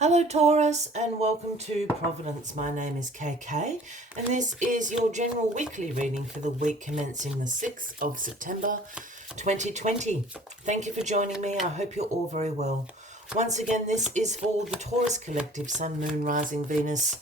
Hello Taurus and welcome to Providence. My name is KK and this is your general weekly reading for the week commencing the 6th of September 2020. Thank you for joining me. I hope you're all very well. Once again, this is for the Taurus Collective, Sun, Moon, Rising, Venus,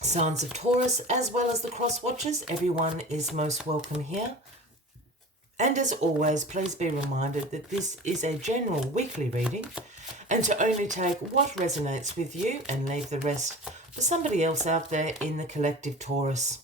signs of Taurus, as well as the cross watchers. Everyone is most welcome here. And as always, please be reminded that this is a general weekly reading and to only take what resonates with you and leave the rest for somebody else out there in the collective Taurus.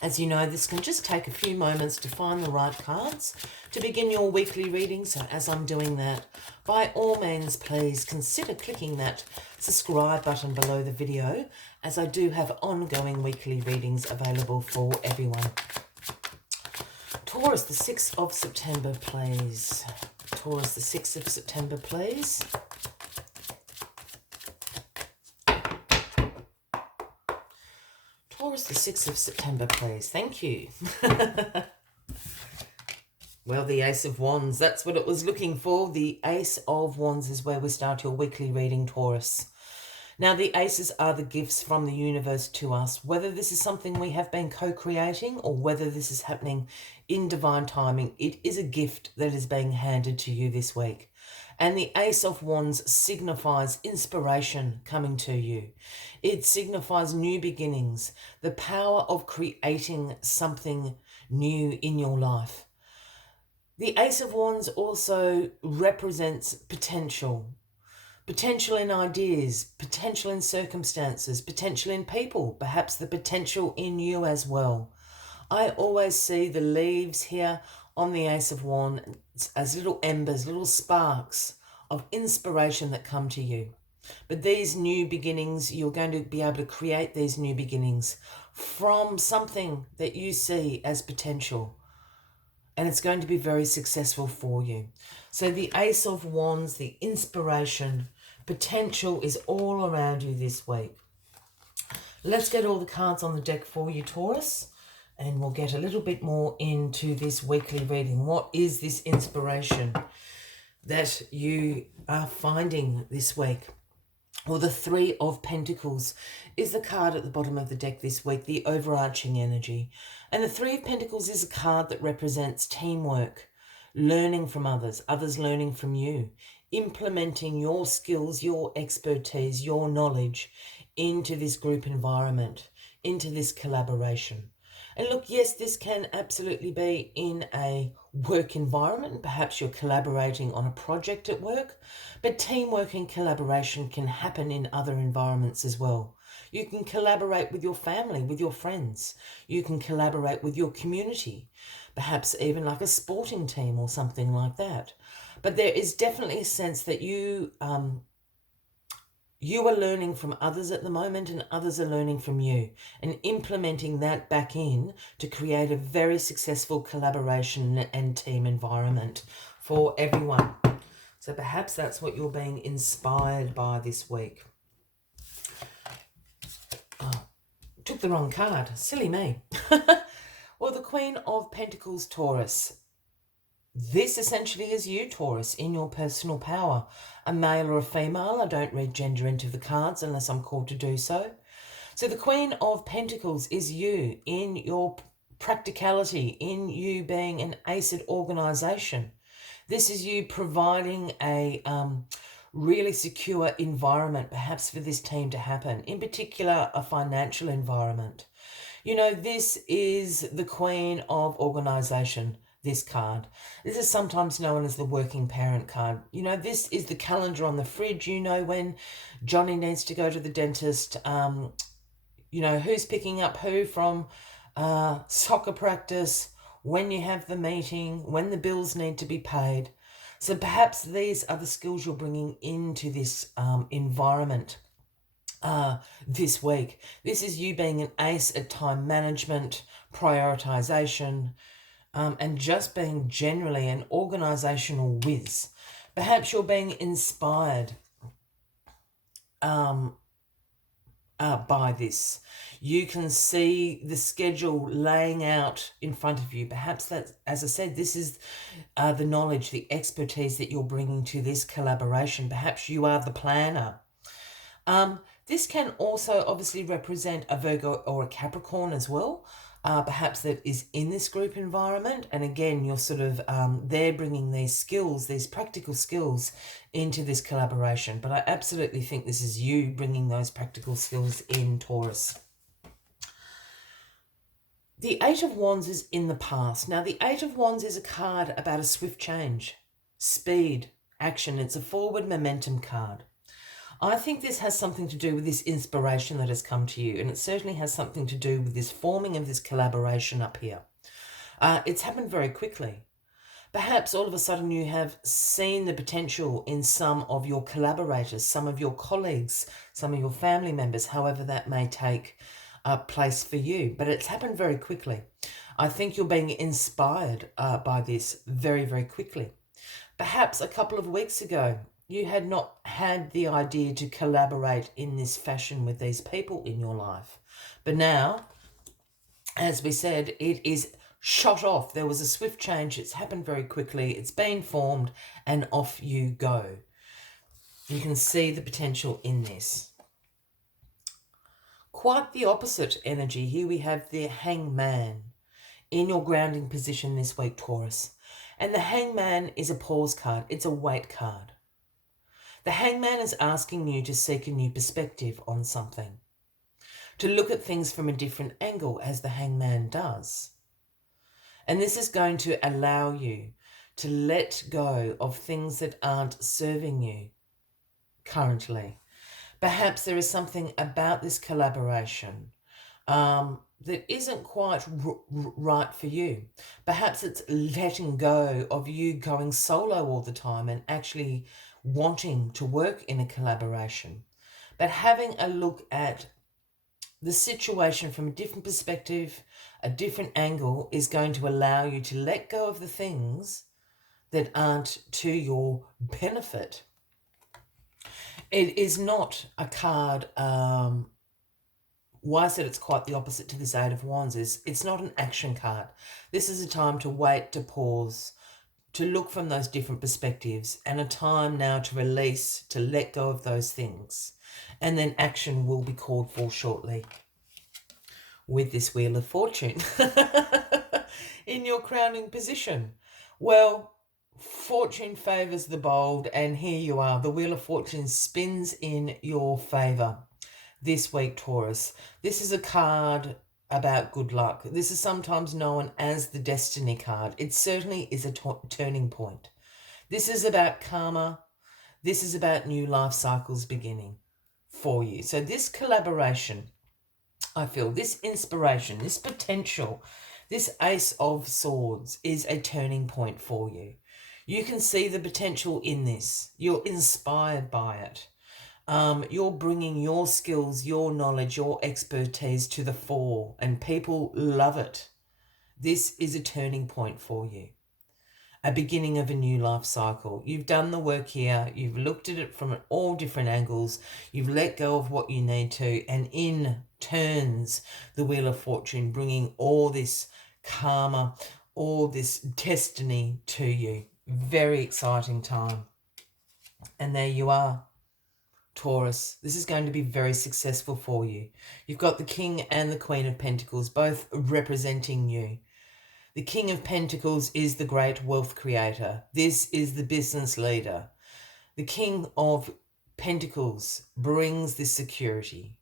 As you know, this can just take a few moments to find the right cards to begin your weekly reading. So as I'm doing that, by all means, please consider clicking that subscribe button below the video, as I do have ongoing weekly readings available for everyone. Taurus, the 6th of September, please. Taurus, the 6th of September, please. Taurus, the 6th of September, please. Thank you. Well, the Ace of Wands, that's what it was looking for. The Ace of Wands is where we start your weekly reading, Taurus. Now, the aces are the gifts from the universe to us. Whether this is something we have been co-creating or whether this is happening in divine timing, it is a gift that is being handed to you this week. And the Ace of Wands signifies inspiration coming to you. It signifies new beginnings, the power of creating something new in your life. The Ace of Wands also represents potential. Potential in ideas, potential in circumstances, potential in people, perhaps the potential in you as well. I always see the leaves here on the Ace of Wands as little embers, little sparks of inspiration that come to you. But these new beginnings, you're going to be able to create these new beginnings from something that you see as potential. And it's going to be very successful for you. So the Ace of Wands, the inspiration, potential is all around you this week. Let's get all the cards on the deck for you, Taurus, and we'll get a little bit more into this weekly reading. What is this inspiration that you are finding this week? Well, the Three of Pentacles is the card at the bottom of the deck this week, the overarching energy. And the Three of Pentacles is a card that represents teamwork, learning from others, others learning from you, implementing your skills, your expertise, your knowledge into this group environment, into this collaboration. And look, yes, this can absolutely be in a work environment. Perhaps you're collaborating on a project at work, but teamwork and collaboration can happen in other environments as well. You can collaborate with your family, with your friends. You can collaborate with your community, perhaps even like a sporting team or something like that. But there is definitely a sense that you are learning from others at the moment and others are learning from you, and implementing that back in to create a very successful collaboration and team environment for everyone. So perhaps that's what you're being inspired by this week. Oh, took the wrong card. Silly me. Well, the Queen of Pentacles, Taurus. This essentially is you, Taurus, in your personal power. A male or a female. I don't read gender into the cards unless I'm called to do so. So the Queen of Pentacles is you in your practicality, in you being an ace at organisation. This is you providing a really secure environment, perhaps for this team to happen. In particular, a financial environment. You know, this is the Queen of Organisation. This card. This is sometimes known as the working parent card. You know, this is the calendar on the fridge. You know, when Johnny needs to go to the dentist, you know, who's picking up who from soccer practice, when you have the meeting, when the bills need to be paid. So perhaps these are the skills you're bringing into this environment this week. This is you being an ace at time management, prioritization, and just being generally an organisational whiz. Perhaps you're being inspired by this. You can see the schedule laying out in front of you. Perhaps that, as I said, this is the knowledge, the expertise that you're bringing to this collaboration. Perhaps you are the planner. This can also obviously represent a Virgo or a Capricorn as well, perhaps that is in this group environment. And again, you're sort of, they're bringing these skills, these practical skills into this collaboration. But I absolutely think this is you bringing those practical skills in, Taurus. The Eight of Wands is in the past. Now, the Eight of Wands is a card about a swift change, speed, action. It's a forward momentum card. I think this has something to do with this inspiration that has come to you, and it certainly has something to do with this forming of this collaboration up here. It's happened very quickly. Perhaps all of a sudden you have seen the potential in some of your collaborators, some of your colleagues, some of your family members, however that may take place for you. But it's happened very quickly. I think you're being inspired by this very, very quickly. Perhaps a couple of weeks ago, you had not had the idea to collaborate in this fashion with these people in your life. But now, as we said, it is shot off. There was a swift change. It's happened very quickly. It's been formed, and off you go. You can see the potential in this. Quite the opposite energy. Here we have the Hangman in your grounding position this week, Taurus. And the Hangman is a pause card. It's a wait card. The Hangman is asking you to seek a new perspective on something, to look at things from a different angle, as the Hangman does. And this is going to allow you to let go of things that aren't serving you currently. Perhaps there is something about this collaboration that isn't quite right for you. Perhaps it's letting go of you going solo all the time and actually wanting to work in a collaboration. But having a look at the situation from a different perspective, a different angle, is going to allow you to let go of the things that aren't to your benefit. It is not a card, why I said it's quite the opposite to this Eight of Wands is it's not an action card. This is a time to wait, to pause, to look from those different perspectives, and a time now to release, to let go of those things. And then action will be called for shortly with this Wheel of Fortune in your crowning position. Well, fortune favours the bold, and here you are. The Wheel of Fortune spins in your favour this week, Taurus. This is a card about good luck. This is sometimes known as the Destiny card. It certainly is a turning point. This is about karma. This is about new life cycles beginning for you. So this collaboration, I feel, this inspiration, this potential, this Ace of Swords is a turning point for you. You can see the potential in this. You're inspired by it. You're bringing your skills, your knowledge, your expertise to the fore, and people love it. This is a turning point for you. A beginning of a new life cycle. You've done the work here. You've looked at it from all different angles. You've let go of what you need to, and in turns the Wheel of Fortune, bringing all this karma, all this destiny to you. Very exciting time. And there you are, Taurus. This is going to be very successful for you. You've got the King and the Queen of Pentacles, both representing you. The King of Pentacles is the great wealth creator. This is the business leader. The King of Pentacles brings this security.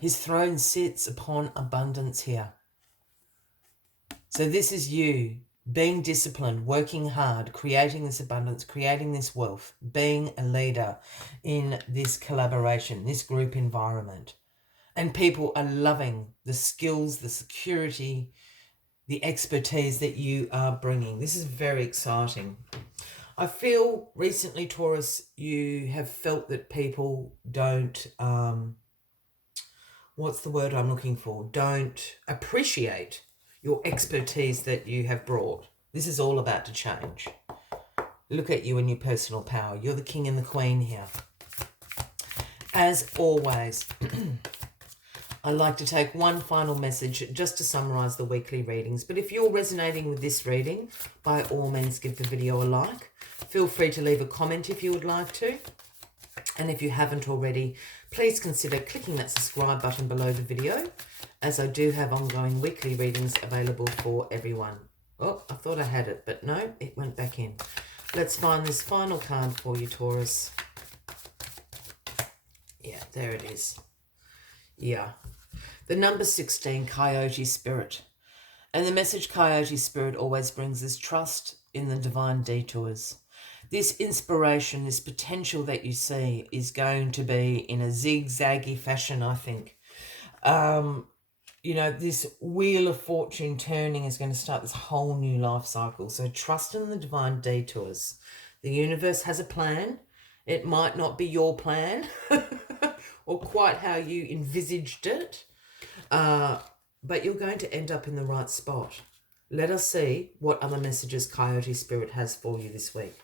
His throne sits upon abundance here. So this is you being disciplined, working hard, creating this abundance, creating this wealth, being a leader in this collaboration, this group environment. And people are loving the skills, the security, the expertise that you are bringing. This is very exciting. I feel recently, Taurus, you have felt that people don't, what's the word I'm looking for? Don't appreciate your expertise that you have brought. This is all about to change. Look at you and your personal power. You're the King and the Queen here. As always, I'd like to take one final message just to summarise the weekly readings. But if you're resonating with this reading, by all means give the video a like. Feel free to leave a comment if you would like to. And if you haven't already, please consider clicking that subscribe button below the video, as I do have ongoing weekly readings available for everyone. Oh, I thought I had it, but no, it went back in. Let's find this final card for you, Taurus. Yeah, there it is. Yeah. The number 16, Coyote Spirit. And the message Coyote Spirit always brings is trust in the divine detours. This inspiration, this potential that you see is going to be in a zigzaggy fashion, I think. You know, this wheel of fortune turning is going to start this whole new life cycle. So trust in the divine detours. The universe has a plan. It might not be your plan or quite how you envisaged it, but you're going to end up in the right spot. Let us see what other messages Coyote Spirit has for you this week.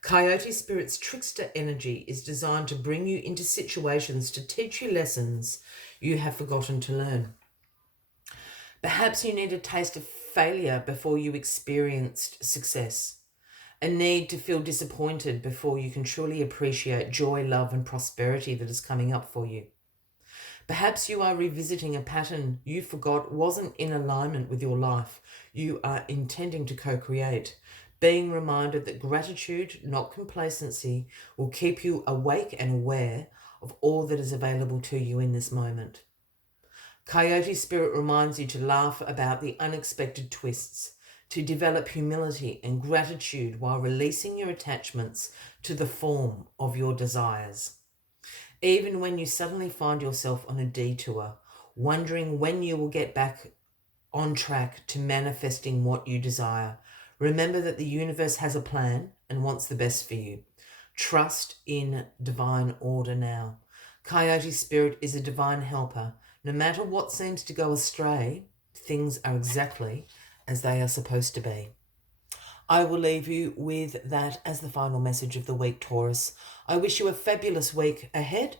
Coyote Spirit's trickster energy is designed to bring you into situations to teach you lessons you have forgotten to learn. Perhaps you need a taste of failure before you experienced success, a need to feel disappointed before you can truly appreciate joy, love, and prosperity that is coming up for you. Perhaps you are revisiting a pattern you forgot wasn't in alignment with your life you are intending to co-create, being reminded that gratitude, not complacency, will keep you awake and aware of all that is available to you in this moment. Coyote Spirit reminds you to laugh about the unexpected twists, to develop humility and gratitude while releasing your attachments to the form of your desires. Even when you suddenly find yourself on a detour, wondering when you will get back on track to manifesting what you desire, remember that the universe has a plan and wants the best for you. Trust in divine order now. Coyote Spirit is a divine helper. No matter what seems to go astray, things are exactly as they are supposed to be. I will leave you with that as the final message of the week, Taurus. I wish you a fabulous week ahead.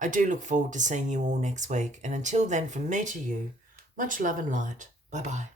I do look forward to seeing you all next week. And until then, from me to you, much love and light. Bye-bye.